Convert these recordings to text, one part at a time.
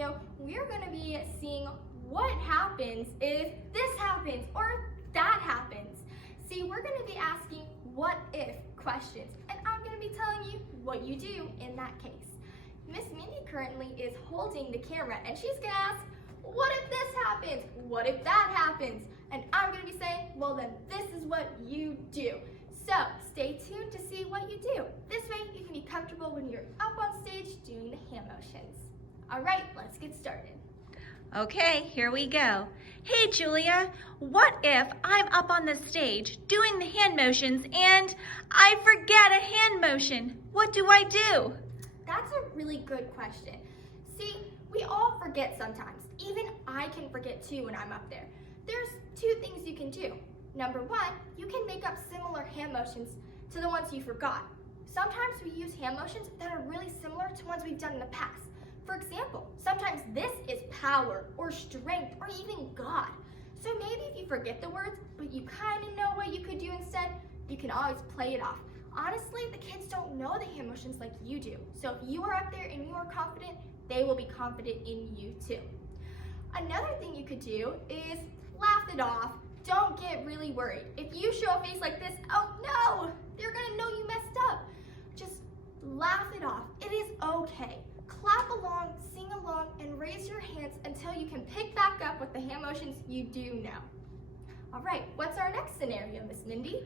video, we're going to be seeing what happens if this happens or that happens. See, we're going to be asking what if questions, and I'm going to be telling you what you do in that case. Miss Mindy currently is holding the camera, and she's going to ask, what if this happens? What if that happens? And I'm going to be saying, well then this is what you do. So stay tuned to see what you do. This way you can be comfortable when you're up on stage doing the hand motions. All right, let's get started. Okay, here we go. Hey Julia, what if I'm up on the stage doing the hand motions and I forget a hand motion? What do I do? That's a really good question. See, we all forget sometimes. Even I can forget too when I'm up there. There's two things you can do. Number one, you can make up similar hand motions to the ones you forgot. Sometimes we use hand motions that are really similar to ones we've done in the past. For example, sometimes this is power or strength or even God. So maybe if you forget the words, but you kind of know what you could do instead, you can always play it off. Honestly, the kids don't know the hand motions like you do. So if you are up there and you are confident, they will be confident in you too. Another thing you could do is laugh it off. Don't get really worried. If you show a face like this, oh no, they're gonna know you messed up. Just laugh it off. It is okay. Clap along, sing along, and raise your hands until you can pick back up with the hand motions you do know. All right, what's our next scenario, Miss Mindy?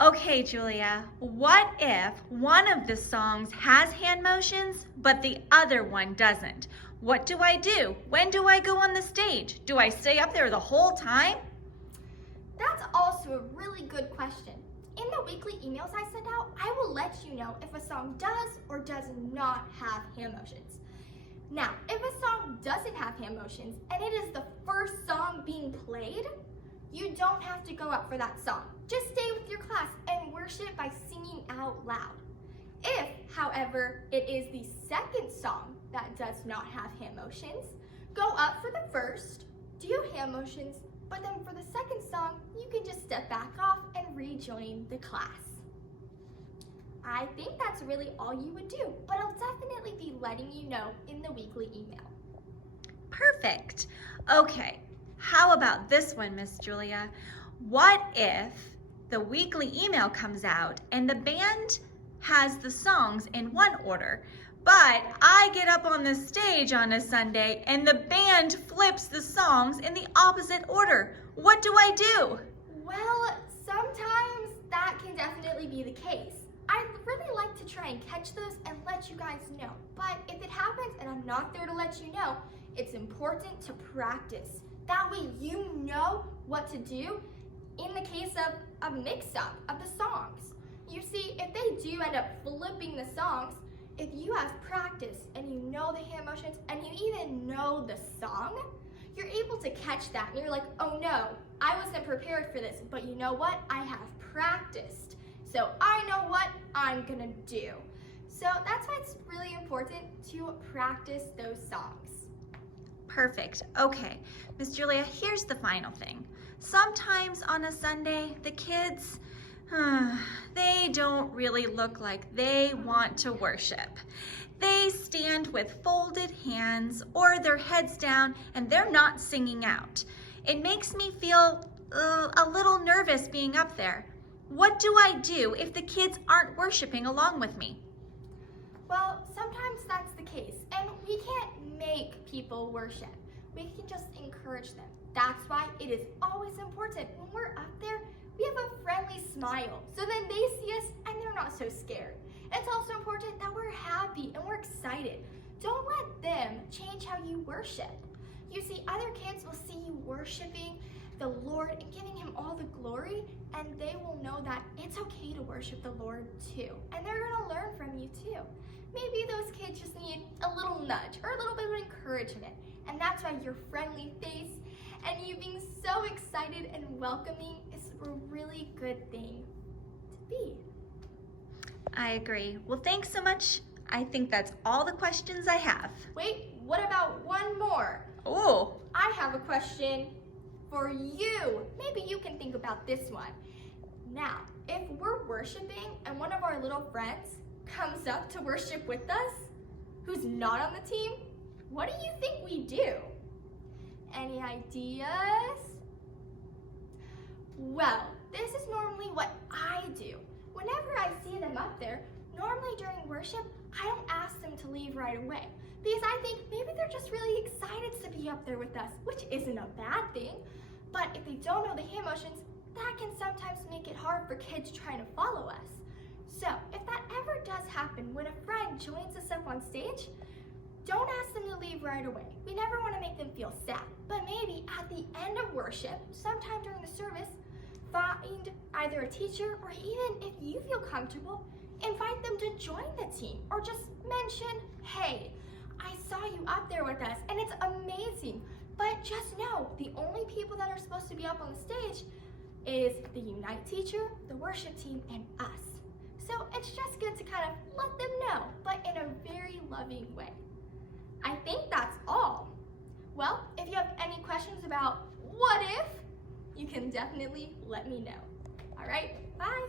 Okay, Julia, what if one of the songs has hand motions, but the other one doesn't? What do I do? When do I go on the stage? Do I stay up there the whole time? That's also a really good question. In the weekly emails I send out, I will let you know if a song does or does not have hand motions. Now, if a song doesn't have hand motions and it is the first song being played, you don't have to go up for that song. Just stay with your class and worship by singing out loud. If, however, it is the second song that does not have hand motions, go up for the first, do hand motions, but then for the second song, you can just step back off and rejoin the class. I think that's really all you would do, but I'll definitely be letting you know in the weekly email. Perfect. Okay, how about this one, Miss Julia? What if the weekly email comes out and the band has the songs in one order, but I get up on the stage on a Sunday and the band flips the songs in the opposite order? What do I do? Well, sometimes that can definitely be the case. I'd really like to try and catch those and let you guys know. But if it happens and I'm not there to let you know, it's important to practice. That way you know what to do in the case of a mix-up of the songs. You see, if they do end up flipping the songs, if you have practice and you know the hand motions and you even know the song, you're able to catch that and you're like, oh no, I wasn't prepared for this, but you know what? I have practiced. So I know what I'm gonna do. So that's why it's really important to practice those songs. Perfect. Okay, Miss Julia, here's the final thing. Sometimes on a Sunday, the kids, they don't really look like they want to worship. They stand with folded hands or their heads down and they're not singing out. It makes me feel a little nervous being up there. What do I do if the kids aren't worshiping along with me? Well, sometimes that's the case, and we can't make people worship. We can just encourage them. That's why it is always important when we're up there, we have a friendly smile, so then they see us and they're not so scared. It's also important that we're happy and we're excited. Don't let them change how you worship. You see, other kids will see you worshiping the Lord and giving Him all the glory, and they will know that it's okay to worship the Lord too. And they're gonna learn from you too. Maybe those kids just need a little nudge or a little bit of encouragement. And that's why your friendly face and you being so excited and welcoming is a really good thing to be. I agree. Well, thanks so much. I think that's all the questions I have. Wait, what about one more? Oh. I have a question for you. Maybe you can think about this one. Now, if we're worshiping and one of our little friends comes up to worship with us, who's not on the team, what do you think we do? Any ideas? Well, this is normally what I do. Whenever I see them up there, normally during worship, I don't ask them to leave right away because I think maybe they're just really excited to be up there with us, which isn't a bad thing. But if they don't know the hymn motions, that can sometimes make it hard for kids trying to follow us. So if that ever does happen when a friend joins us up on stage, don't ask them to leave right away. We never want to make them feel sad, but maybe at the end of worship, sometime during the service, find either a teacher or even if you feel comfortable, invite them to join the team or just mention, hey, I saw you up there with us and it's amazing, but just know the only people that are supposed to be up on the stage is the Unite teacher, the worship team, and us. So it's just good to kind of let them know, but in a very loving way. I think that's all. Well, if you have any questions about what if, you can definitely let me know. All right, bye.